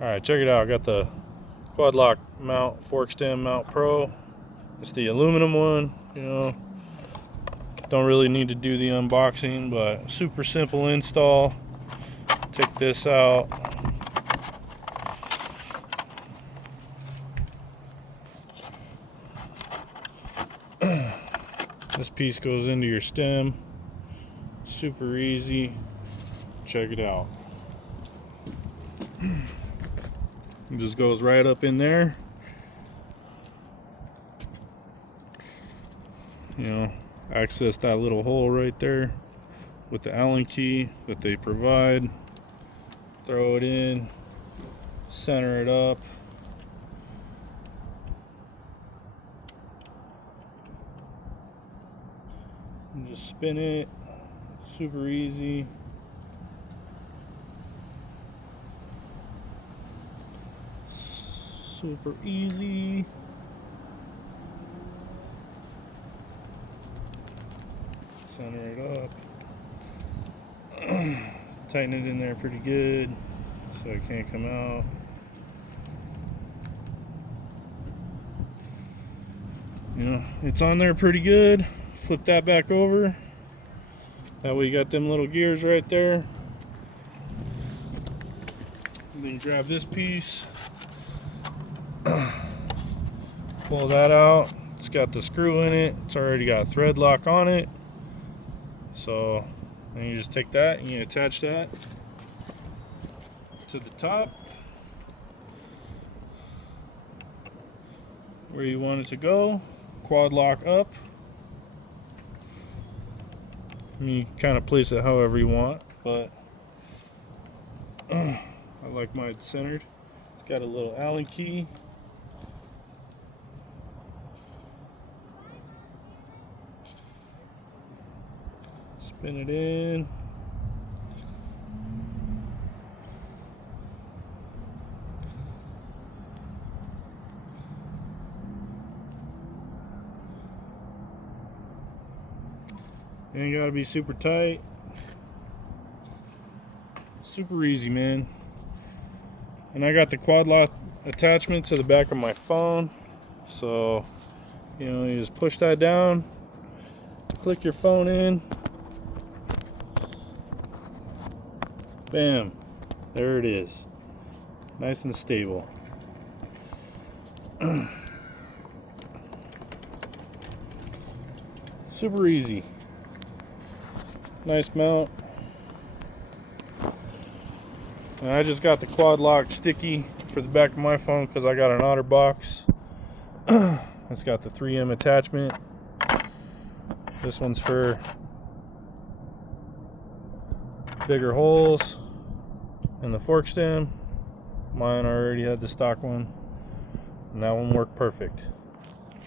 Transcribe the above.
Alright, check it out. I got the Quad Lock mount, fork stem mount pro. It's the aluminum one, you know. Don't really need to do the unboxing, but super simple install. Take this out. This piece goes into your stem. Super easy. Check it out. It just goes right up in there. You know, access that little hole right there with the Allen key that they provide. Throw it in, center it up. And just spin it. Super easy. Super easy. Center it up. Tighten it in there pretty good so it can't come out. You know, it's on there pretty good. Flip that back over. That way you got them little gears right there. And then grab this piece. Pull that out. It's got the screw in it. It's already got thread lock on it. So then you just take that and you attach that to the top where you want it to go. Quad lock up. I mean, you can kind of place it however you want, but I like mine centered. It's got a little Allen key. Spin it in. You ain't gotta be super tight. Super easy, man. And I got the Quad Lock attachment to the back of my phone. So, you know, you just push that down, click your phone in. Bam. There it is. Nice and stable. Super easy. Nice mount. And I just got the Quad Lock sticky for the back of my phone because I got an OtterBox. It's got the 3M attachment. This one's for bigger holes in the fork stem. Mine already had the stock one, and that one worked perfect.